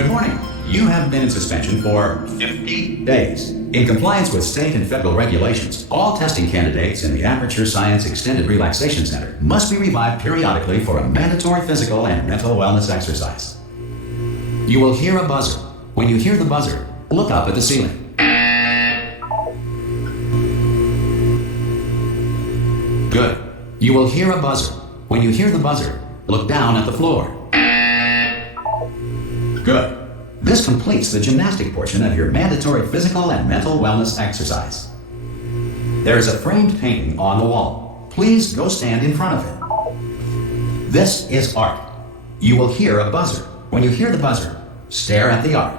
Good morning. You have been in suspension for 50 days. In compliance with state and federal regulations, all testing candidates in the Aperture Science Extended Relaxation Center must be revived periodically for a mandatory physical and mental wellness exercise. You will hear a buzzer. When you hear the buzzer, look up at the ceiling. Good. You will hear a buzzer. When you hear the buzzer, look down at the floor. Good. This completes the gymnastic portion of your mandatory physical and mental wellness exercise. There is a framed painting on the wall. Please go stand in front of it. This is art. You will hear a buzzer. When you hear the buzzer, stare at the art.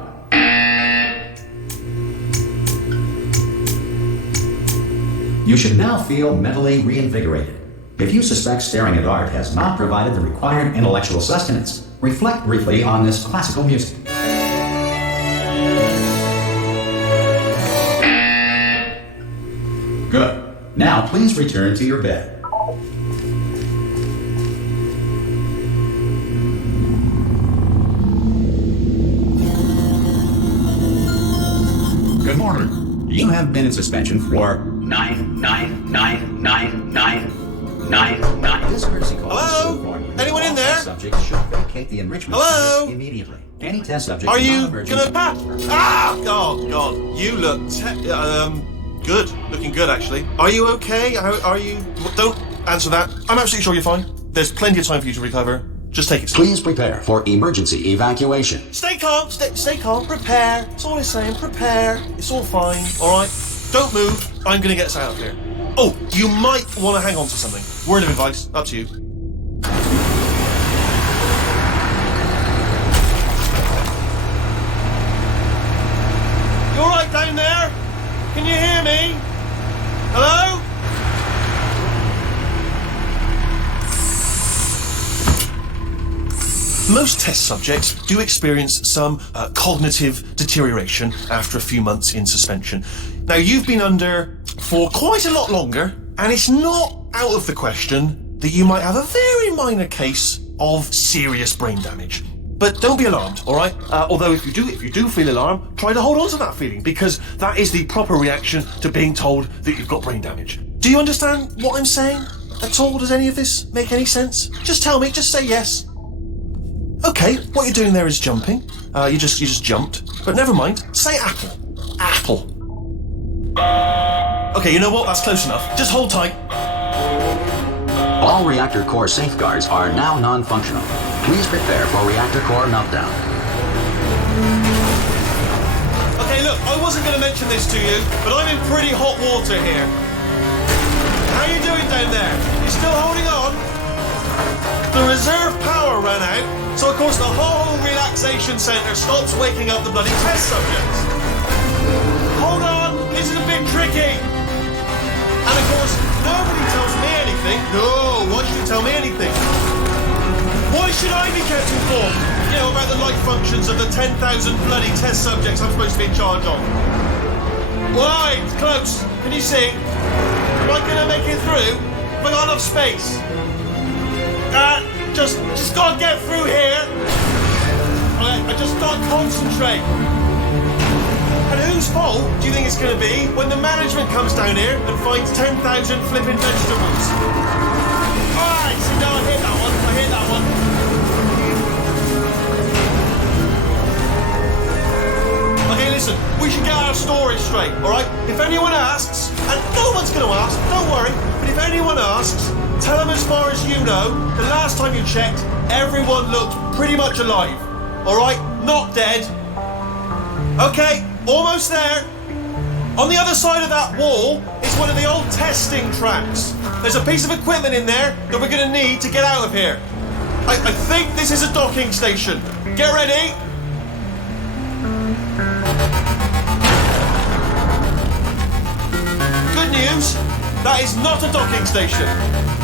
You should now feel mentally reinvigorated. If you suspect staring at art has not provided the required intellectual sustenance, reflect briefly on this classical music. Good. Now please return to your bed. Good morning. You have been in suspension for 9999999. This courtesy call is to inform you. Anyone in there? Subjects should vacate the enrichment center immediately. Any test subject Are you non-emergent- gonna... Oh, God. You look... good. Looking good, actually. Are you okay? Are you... Don't answer that. I'm absolutely sure you're fine. There's plenty of time for you to recover. Just take it slow. Please prepare for emergency evacuation. Stay calm. Stay calm. Prepare. That's all I'm saying. Prepare. It's all fine. All right? Don't move. I'm going to get us out of here. Oh, you might want to hang on to something. Word of advice. Up to you. You all right down there? Can you hear me? Hello? Most test subjects do experience some cognitive deterioration after a few months in suspension. Now, you've been under for quite a lot longer, and it's not out of the question that you might have a very minor case of serious brain damage. But don't be alarmed, all right? Although if you do feel alarmed, try to hold on to that feeling, because that is the proper reaction to being told that you've got brain damage. Do you understand what I'm saying at all? Does any of this make any sense? Just tell me, just say yes. Okay, what you're doing there is jumping. You just jumped. But never mind, say apple. Apple. Okay, you know what? That's close enough. Just hold tight. All reactor core safeguards are now non-functional. Please prepare for reactor core meltdown. Okay, look, I wasn't going to mention this to you, but I'm in pretty hot water here. How you doing down there? You still holding on? The reserve power ran out, so of course the whole relaxation centre stops waking up the bloody test subjects. Hold on, this is a bit tricky. And of course, nobody tells me anything. No, why should you tell me anything? Why should I be kept informed? You know, about the life functions of the 10,000 bloody test subjects I'm supposed to be in charge of. Why? It's close. Can you see? Am I going to make it through? Have I got enough space? Just gotta get through here. I just gotta concentrate. And whose fault do you think it's gonna be when the management comes down here and finds 10,000 flipping vegetables? Alright, see now I hit that one. Okay, listen, we should get our story straight, alright? If anyone asks, and no one's gonna ask, don't worry, but if anyone asks, tell them as far as you know, the last time you checked, everyone looked pretty much alive. Alright? Not dead. Okay, almost there. On the other side of that wall is one of the old testing tracks. There's a piece of equipment in there that we're going to need to get out of here. I think this is a docking station. Get ready. Good news, that is not a docking station.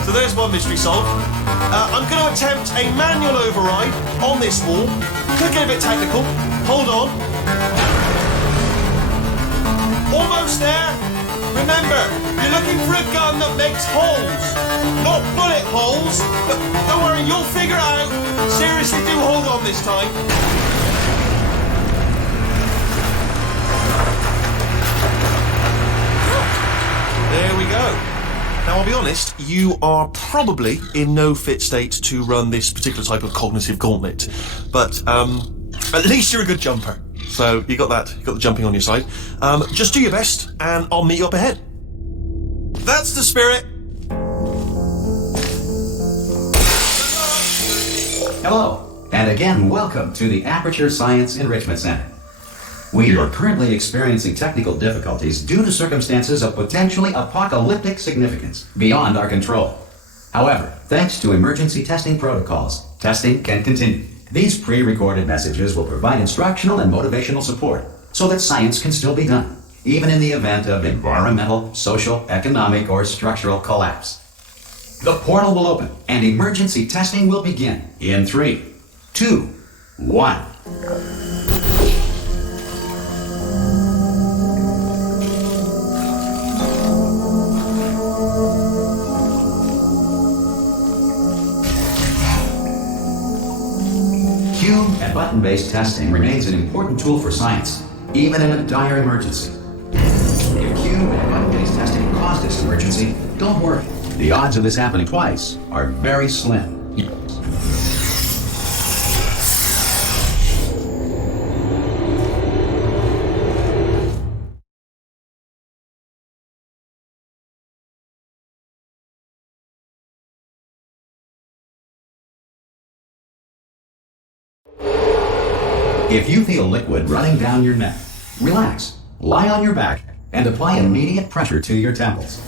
So there's one mystery solved. I'm going to attempt a manual override on this wall. Could get a bit technical. Hold on. Almost there. Remember, you're looking for a gun that makes holes. Not bullet holes. But don't worry, you'll figure it out. Seriously, do hold on this time. Now, I'll be honest, you are probably in no fit state to run this particular type of cognitive gauntlet, but at least you're a good jumper. So you got the jumping on your side. Just do your best, and I'll meet you up ahead. That's the spirit. Hello, and again, welcome to the Aperture Science Enrichment Center. We are currently experiencing technical difficulties due to circumstances of potentially apocalyptic significance beyond our control. However, thanks to emergency testing protocols, testing can continue. These pre-recorded messages will provide instructional and motivational support so that science can still be done, even in the event of environmental, social, economic, or structural collapse. The portal will open and emergency testing will begin in 3, 2, 1. Cube and button-based testing remains an important tool for science, even in a dire emergency. If cube and button-based testing caused this emergency, don't worry. The odds of this happening twice are very slim. If you feel liquid running down your neck, relax, lie on your back, and apply immediate pressure to your temples.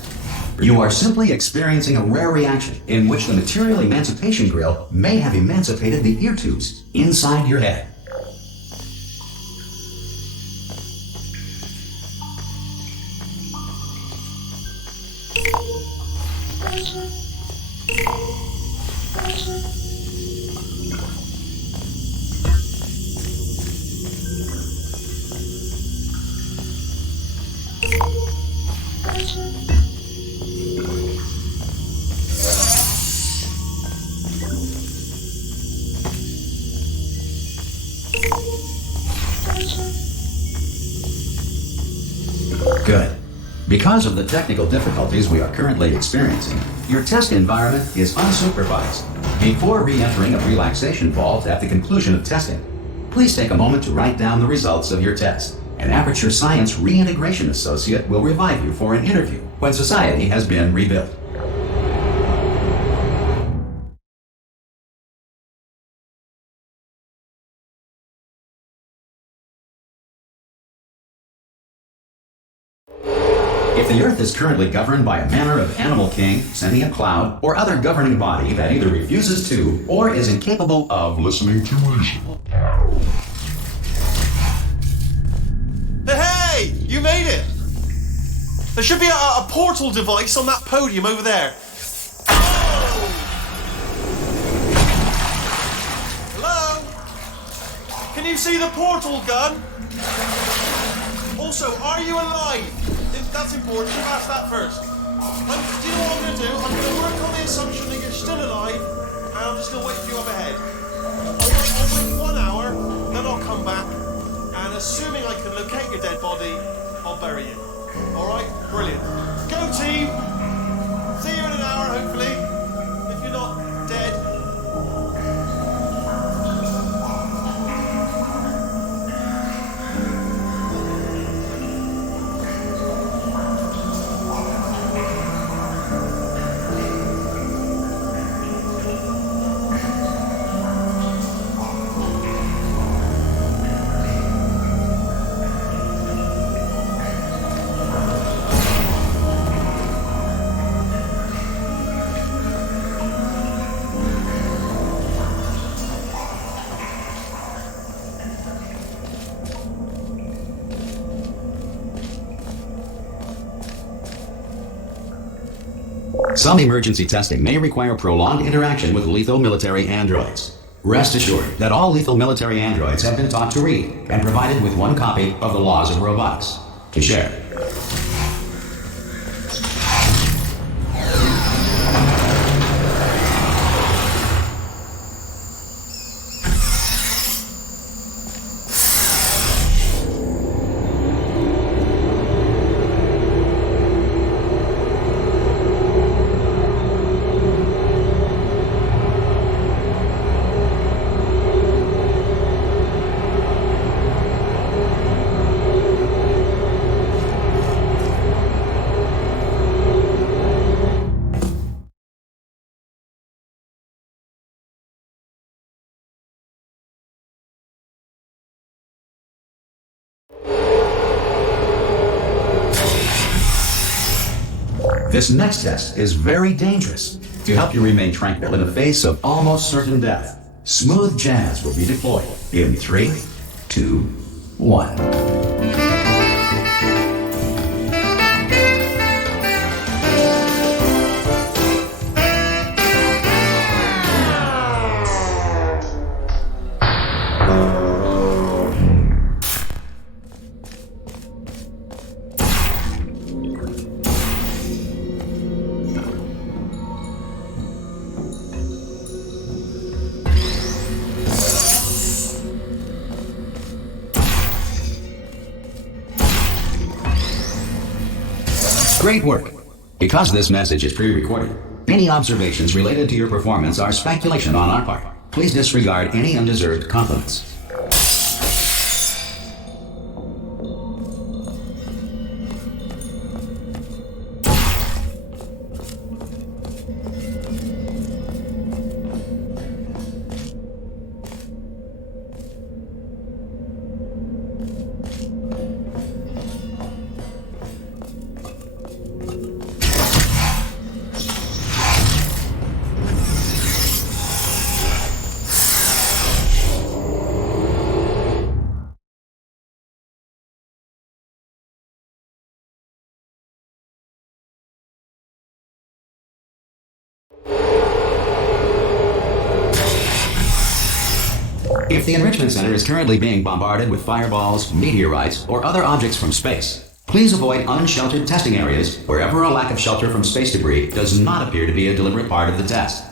You are simply experiencing a rare reaction in which the material emancipation grill may have emancipated the ear tubes inside your head. Good. Because of the technical difficulties we are currently experiencing, your test environment is unsupervised. Before re-entering a relaxation vault at the conclusion of testing, please take a moment to write down the results of your test. An Aperture Science Reintegration Associate will revive you for an interview when society has been rebuilt. If the Earth is currently governed by a manner of animal king, sentient cloud, or other governing body that either refuses to or is incapable of listening to reason. Hey, you made it! There should be a portal device on that podium over there. Oh! Hello? Can you see the portal gun? Also, are you alive? That's important. You've asked that first. Do you know what I'm going to do? I'm going to work on the assumption that you're still alive, and I'm just going to wait for you up ahead. I'll wait 1 hour, then I'll come back, and assuming I can locate your dead body, I'll bury you. Alright? Brilliant. Go team! See you in an hour, hopefully. If you're not dead. Some emergency testing may require prolonged interaction with lethal military androids. Rest assured that all lethal military androids have been taught to read and provided with one copy of the Laws of Robotics to share. This next test is very dangerous. To help you remain tranquil in the face of almost certain death, smooth jazz will be deployed in 3, 2, 1. Great work. Because this message is pre-recorded, any observations related to your performance are speculation on our part. Please disregard any undeserved compliments. If the Enrichment Center is currently being bombarded with fireballs, meteorites, or other objects from space, please avoid unsheltered testing areas wherever a lack of shelter from space debris does not appear to be a deliberate part of the test.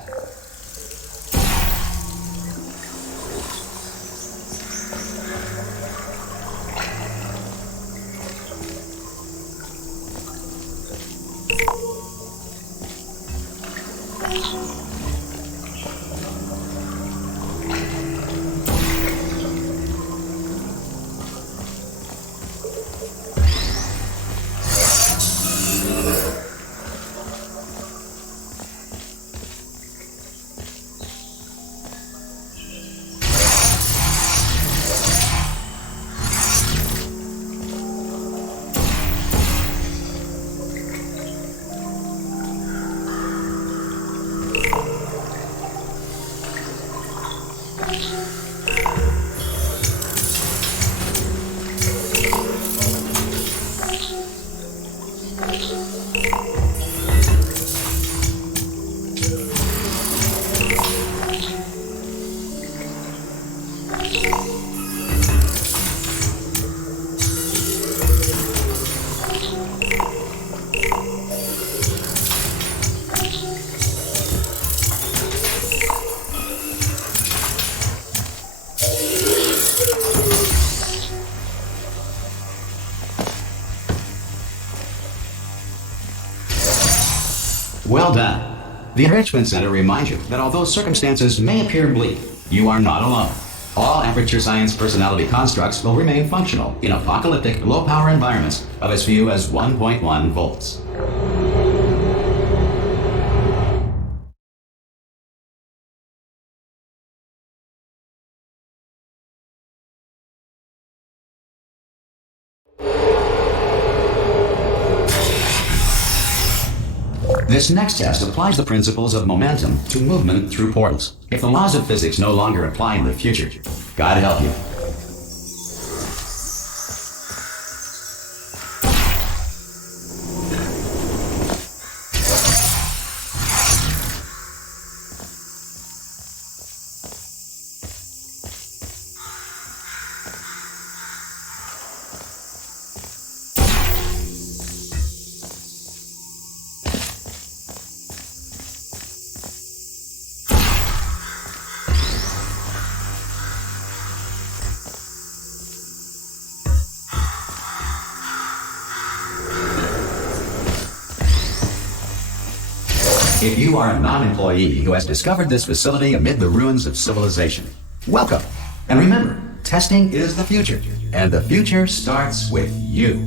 Well done. The Enrichment Center reminds you that although circumstances may appear bleak, you are not alone. All Aperture Science personality constructs will remain functional in apocalyptic, low-power environments of as few as 1.1 volts. This next test applies the principles of momentum to movement through portals. If the laws of physics no longer apply in the future, God help you. If you are a non-employee who has discovered this facility amid the ruins of civilization, welcome. And remember, testing is the future, and the future starts with you.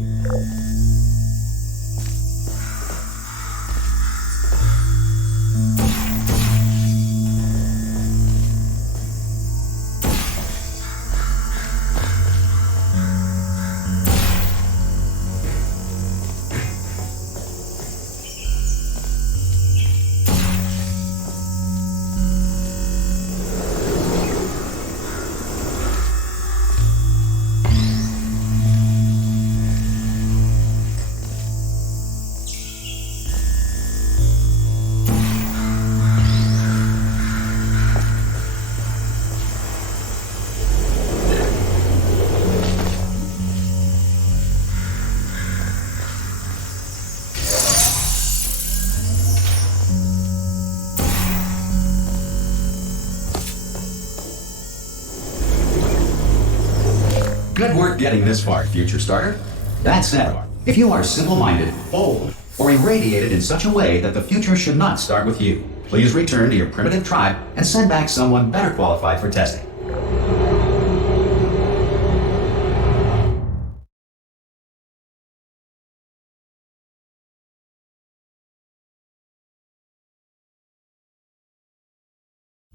Good work getting this far, future starter. That said, if you are simple-minded, old, or irradiated in such a way that the future should not start with you, please return to your primitive tribe and send back someone better qualified for testing.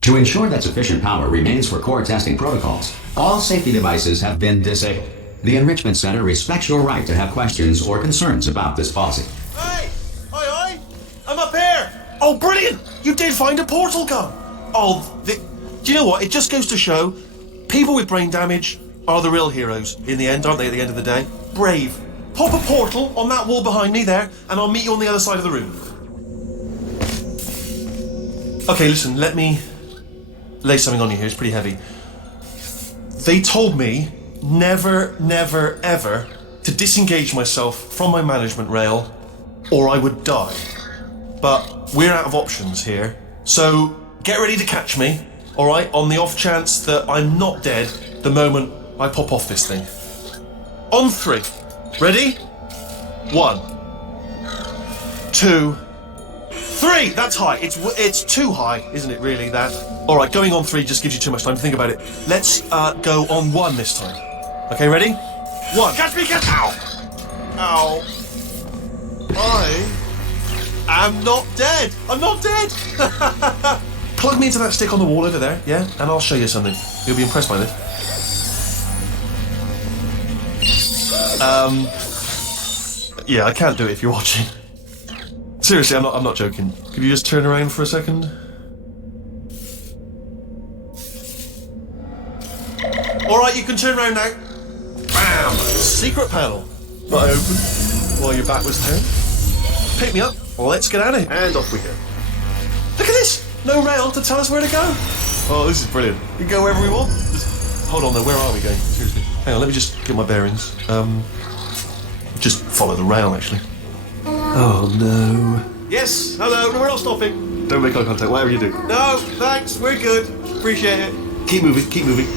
To ensure that sufficient power remains for core testing protocols, all safety devices have been disabled. The Enrichment Center respects your right to have questions or concerns about this policy. Hey! Hi! I'm up here! Oh, brilliant! You did find a portal gun! Do you know what? It just goes to show people with brain damage are the real heroes in the end, aren't they, at the end of the day? Brave. Pop a portal on that wall behind me there, and I'll meet you on the other side of the room. Okay, listen, let me lay something on you here. It's pretty heavy. They told me never, ever to disengage myself from my management rail or I would die. But we're out of options here. So get ready to catch me, all right, on the off chance that I'm not dead the moment I pop off this thing. On 3. Ready? 1, 2, 3. That's high. It's too high, isn't it, really, that? All right, going on 3 just gives you too much time to think about it. Let's go on 1 this time. Okay, ready? 1. Catch me, catch! Ow! Ow. I am not dead. I'm not dead. Plug me into that stick on the wall over there, yeah? And I'll show you something. You'll be impressed by this. Yeah, I can't do it if you're watching. Seriously, I'm not joking. Could you just turn around for a second? Alright, you can turn around now. Bam! Secret panel. Not open while your back was turned. Pick me up. Let's get out of here. And off we go. Look at this! No rail to tell us where to go. Oh, this is brilliant. We can go wherever we want. Just hold on though, where are we going? Seriously. Hang on, let me just get my bearings. Just follow the rail, actually. Oh no. Yes, hello, no, we're not stopping. Don't make eye contact, whatever you do. No, thanks, we're good. Appreciate it. Keep moving, keep moving.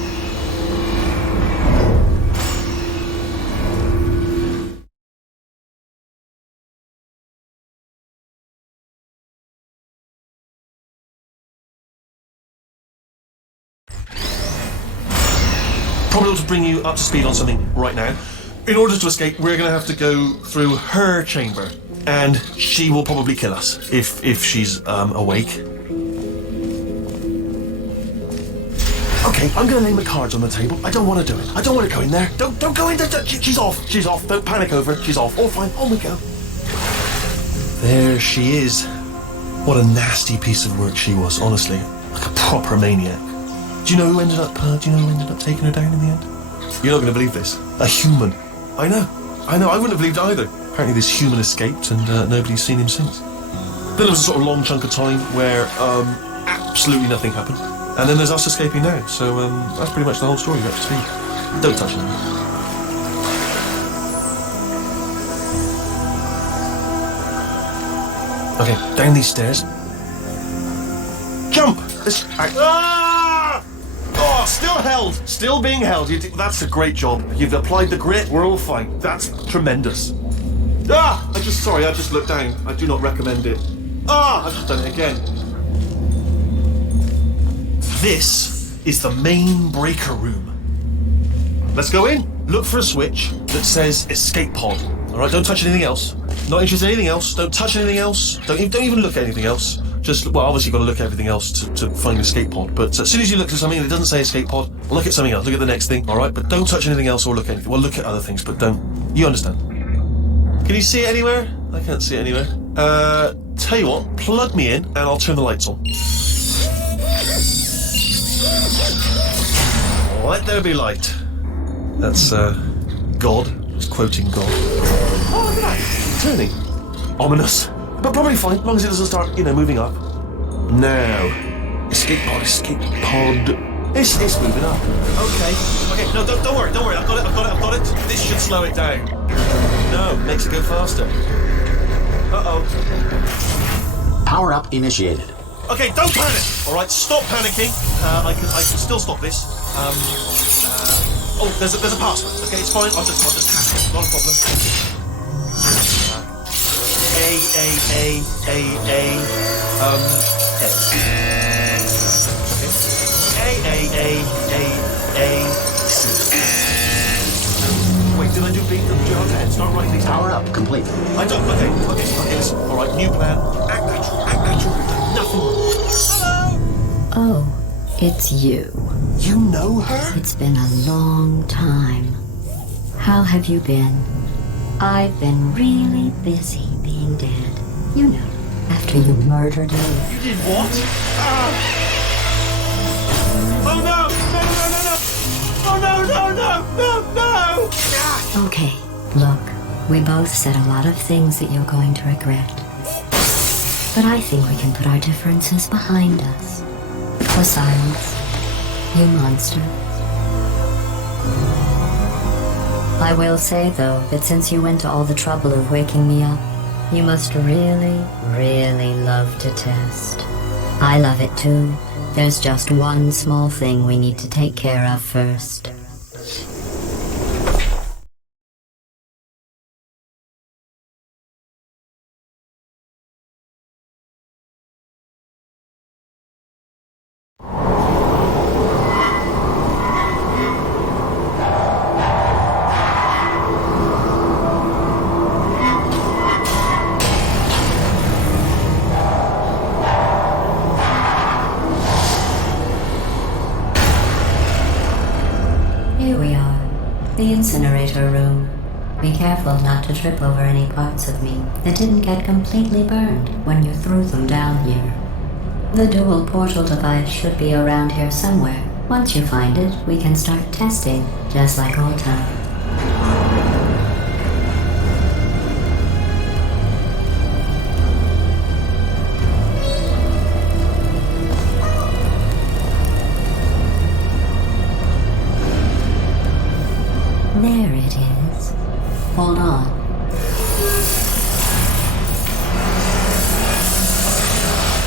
Probably ought to bring you up to speed on something right now. In order to escape, we're going to have to go through her chamber, and she will probably kill us if she's awake. Okay, I'm going to lay my cards on the table. I don't want to do it. I don't want to go in there. Don't go in there. She's off. She's off. Don't panic over it. She's off. All fine. On we go. There she is. What a nasty piece of work she was, honestly. Like a proper maniac. Do you know who ended up taking her down in the end? You're not going to believe this. A human. I know. I wouldn't have believed either. Apparently this human escaped and nobody's seen him since. Then there was a sort of long chunk of time where absolutely nothing happened. And then there's us escaping now. So that's pretty much the whole story. You're up to speed. Don't touch them. Okay, down these stairs. Jump! Oh, still held. Still being held. That's a great job. You've applied the grit. We're all fine. That's tremendous. I just looked down. I do not recommend it. I've just done it again. This is the main breaker room. Let's go in. Look for a switch that says escape pod. All right, don't touch anything else. Not interested in anything else. Don't touch anything else. Don't even look at anything else. Obviously you've got to look at everything else to find an escape pod. But as soon as you look at something that doesn't say escape pod, look at something else. Look at the next thing, all right? But don't touch anything else or look at anything. Well, look at other things, but don't. You understand? Can you see it anywhere? I can't see it anywhere. Tell you what, plug me in and I'll turn the lights on. Let there be light. That's, God. Just quoting God. Oh, look at that. Turning. Ominous. But probably fine, as long as it doesn't start, moving up. Now. Escape pod. It's moving up. Okay, no, don't worry. I've got it. This should slow it down. No, makes it go faster. Uh-oh. Power up initiated. Okay, don't panic. All right, stop panicking. I can still stop this. Oh, there's a password. Okay, it's fine. I'll just hack it. Not a problem. Wait, did I do B? It's not right. These Power up, complete. I don't. Okay. Listen. All right, new plan. Act natural. Nothing. Hello. Oh, it's you. You know her? It's been a long time. How have you been? I've been really busy being dead. You know, after you murdered me. You did what? Oh no! Oh no! Okay, look, we both said a lot of things that you're going to regret. But I think we can put our differences behind us. For silence, you monster. I will say, though, that since you went to all the trouble of waking me up, you must really, really love to test. I love it too. There's just one small thing we need to take care of first. Here we are, the incinerator room. Be careful not to trip over any parts of me that didn't get completely burned when you threw them down here. The dual portal device should be around here somewhere. Once you find it, we can start testing, just like old times. There it is. Hold on.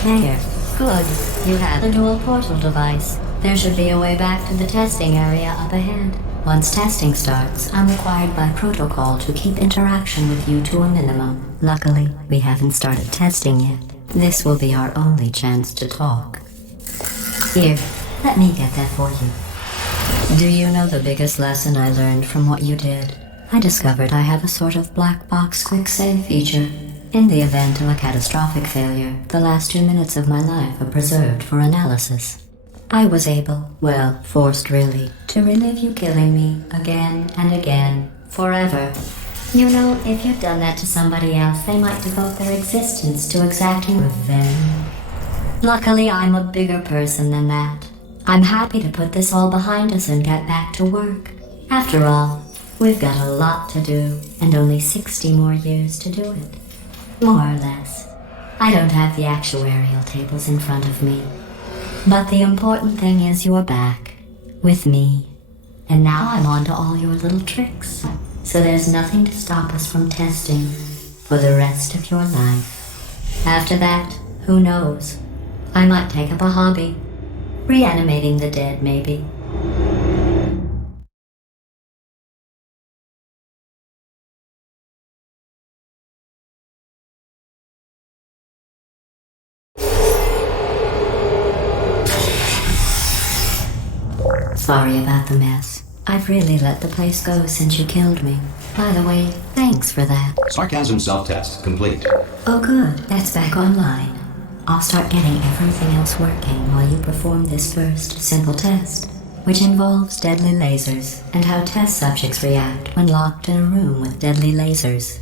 There. Good. You have the dual portal device. There should be a way back to the testing area up ahead. Once testing starts, I'm required by protocol to keep interaction with you to a minimum. Luckily, we haven't started testing yet. This will be our only chance to talk. Here, let me get that for you. Do you know the biggest lesson I learned from what you did? I discovered I have a sort of black box quick save feature. In the event of a catastrophic failure, the last 2 minutes of my life are preserved for analysis. I was able, well, forced really, to relive you killing me again and again, forever. You know, if you'd done that to somebody else, they might devote their existence to exacting revenge. Luckily, I'm a bigger person than that. I'm happy to put this all behind us and get back to work. After all, we've got a lot to do, and only 60 more years to do it. More or less. I don't have the actuarial tables in front of me. But the important thing is you're back, with me. And now I'm on to all your little tricks. So there's nothing to stop us from testing for the rest of your life. After that, who knows? I might take up a hobby. Reanimating the dead, maybe. Sorry about the mess. I've really let the place go since you killed me. By the way, thanks for that. Sarcasm self-test complete. Oh good, that's back online. I'll start getting everything else working while you perform this first simple test, which involves deadly lasers and how test subjects react when locked in a room with deadly lasers.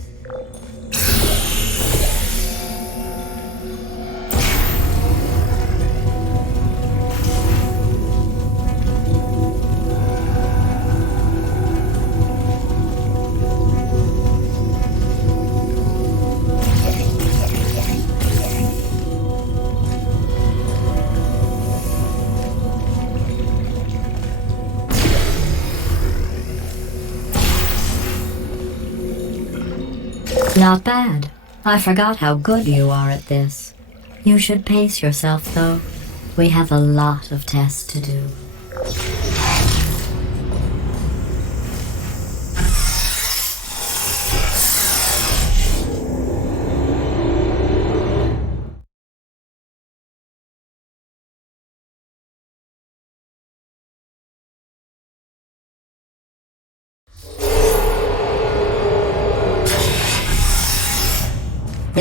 Not bad. I forgot how good you are at this. You should pace yourself, though. We have a lot of tests to do.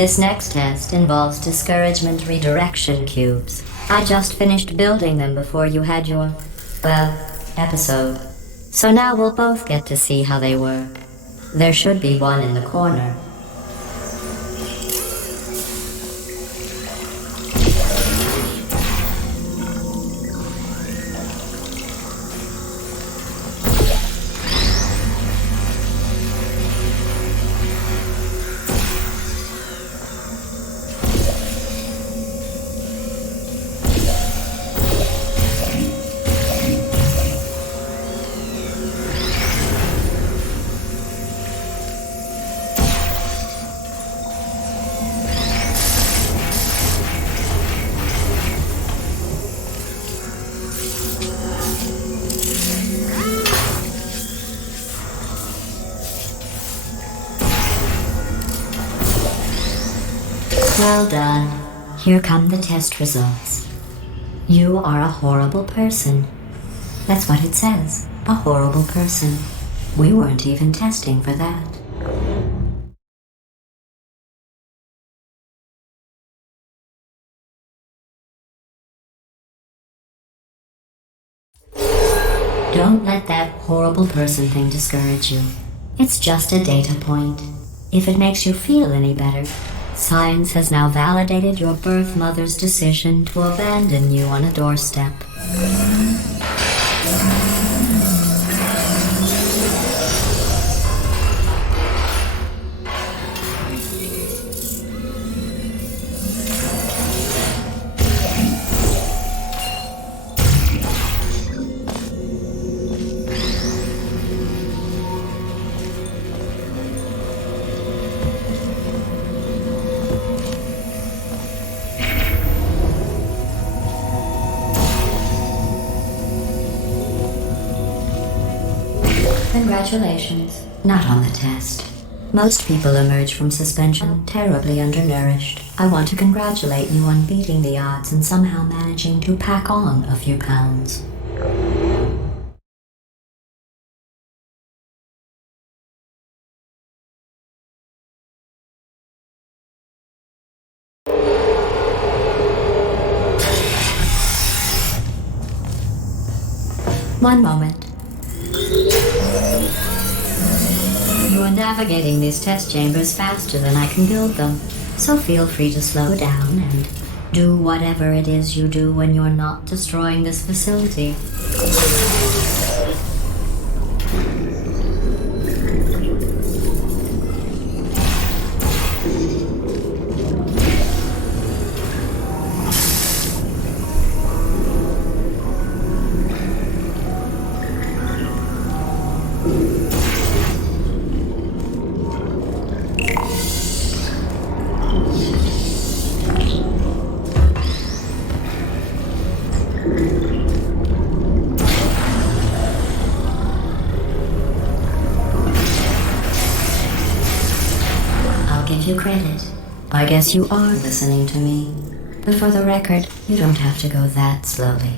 This next test involves discouragement redirection cubes. I just finished building them before you had your, well, episode. So now we'll both get to see how they work. There should be one in the corner. Well done. Here come the test results. You are a horrible person. That's what it says. A horrible person. We weren't even testing for that. Don't let that horrible person thing discourage you. It's just a data point. If it makes you feel any better, science has now validated your birth mother's decision to abandon you on a doorstep. Congratulations. Not on the test. Most people emerge from suspension terribly undernourished. I want to congratulate you on beating the odds and somehow managing to pack on a few pounds. One moment. You are navigating these test chambers faster than I can build them, so feel free to slow down and do whatever it is you do when you're not destroying this facility. Give you credit. I guess you are listening to me. But for the record, you don't have to go that slowly.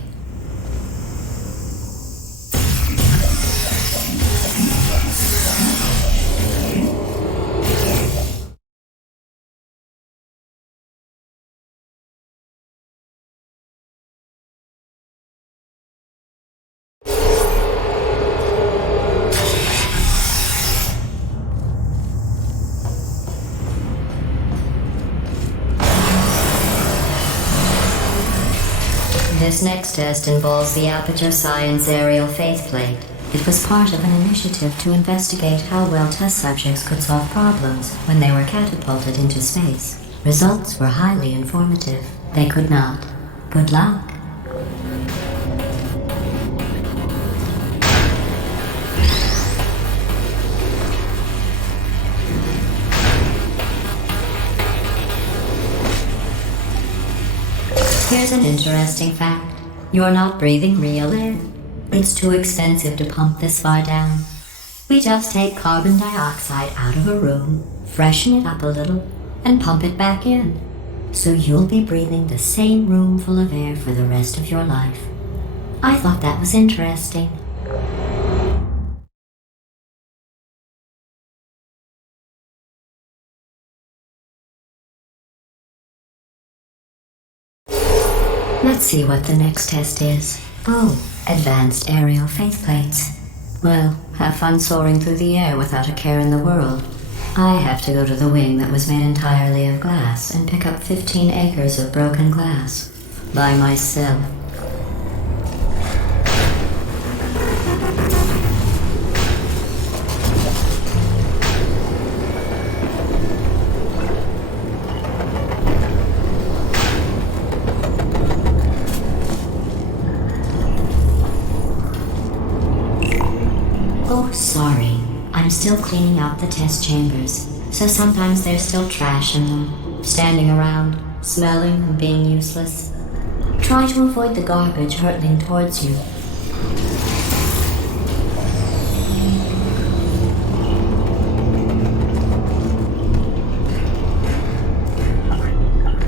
This next test involves the Aperture Science Aerial Faceplate. It was part of an initiative to investigate how well test subjects could solve problems when they were catapulted into space. Results were highly informative. They could not. Good luck. Here's an interesting fact. You're not breathing real air. It's too expensive to pump this far down. We just take carbon dioxide out of a room, freshen it up a little, and pump it back in. So you'll be breathing the same room full of air for the rest of your life. I thought that was interesting. Let's see what the next test is. Oh, advanced aerial faceplates. Well, have fun soaring through the air without a care in the world. I have to go to the wing that was made entirely of glass and pick up 15 acres of broken glass. By myself. Oh, sorry. I'm still cleaning out the test chambers, so sometimes there's still trash in them, standing around, smelling and being useless. Try to avoid the garbage hurtling towards you.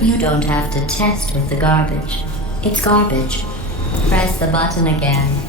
You don't have to test with the garbage. It's garbage. Press the button again.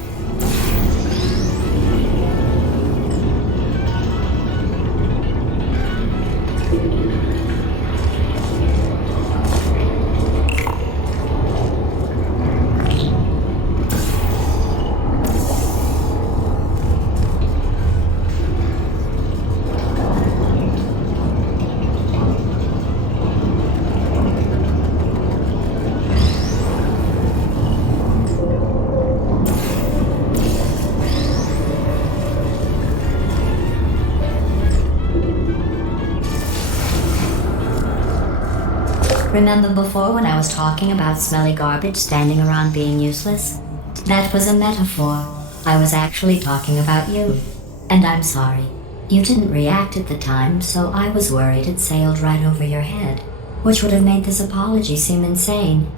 Remember before when I was talking about smelly garbage standing around being useless? That was a metaphor. I was actually talking about you. And I'm sorry. You didn't react at the time, so I was worried it sailed right over your head, which would have made this apology seem insane.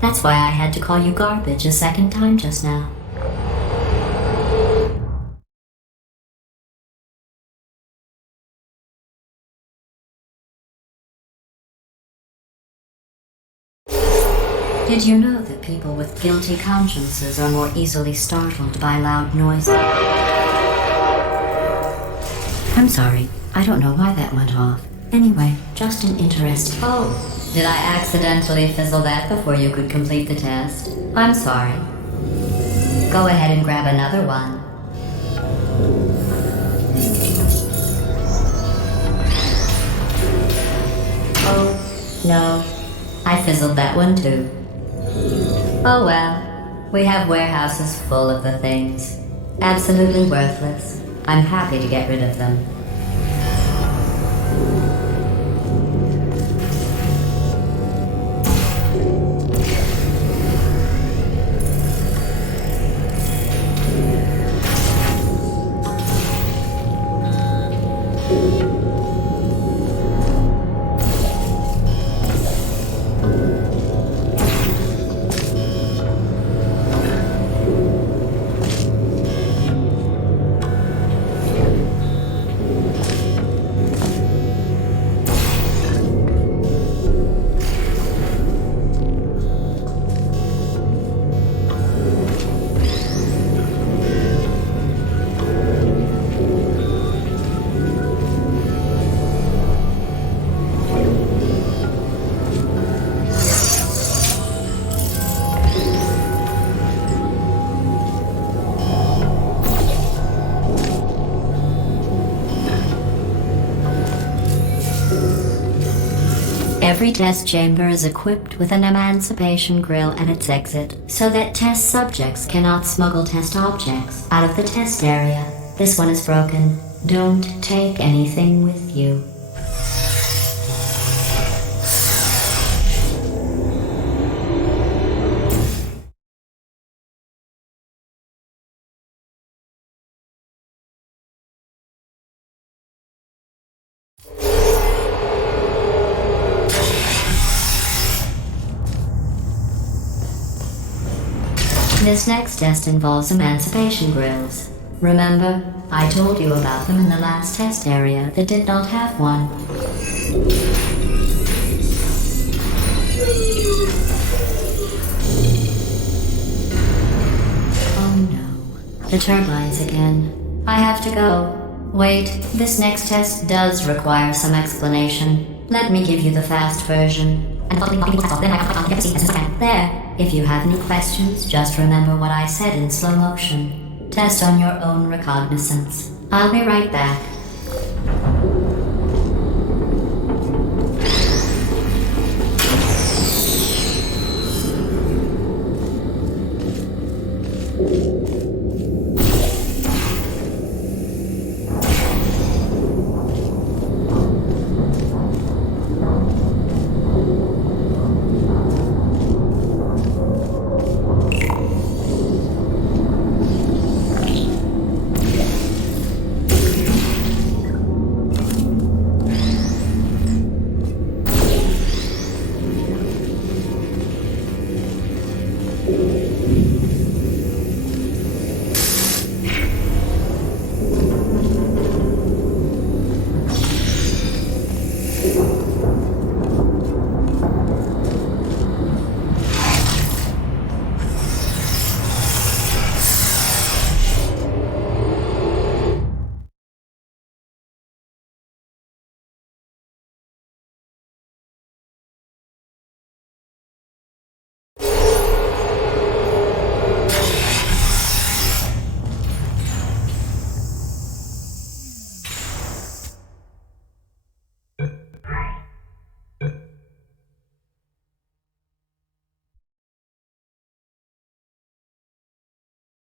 That's why I had to call you garbage a second time just now. Did you know that people with guilty consciences are more easily startled by loud noises? I'm sorry. I don't know why that went off. Anyway, just an interest. Oh, did I accidentally fizzle that before you could complete the test? I'm sorry. Go ahead and grab another one. Oh, no. I fizzled that one too. Oh well, we have warehouses full of the things. Absolutely worthless. I'm happy to get rid of them. Every test chamber is equipped with an emancipation grill at its exit, so that test subjects cannot smuggle test objects out of the test area. This one is broken. Don't take anything with you. This next test involves emancipation grills. Remember, I told you about them in the last test area that did not have one. Oh no, the turbines again. I have to go. Wait, this next test does require some explanation. Let me give you the fast version. There. If you have any questions, just remember what I said in slow motion. Test on your own recognizance. I'll be right back.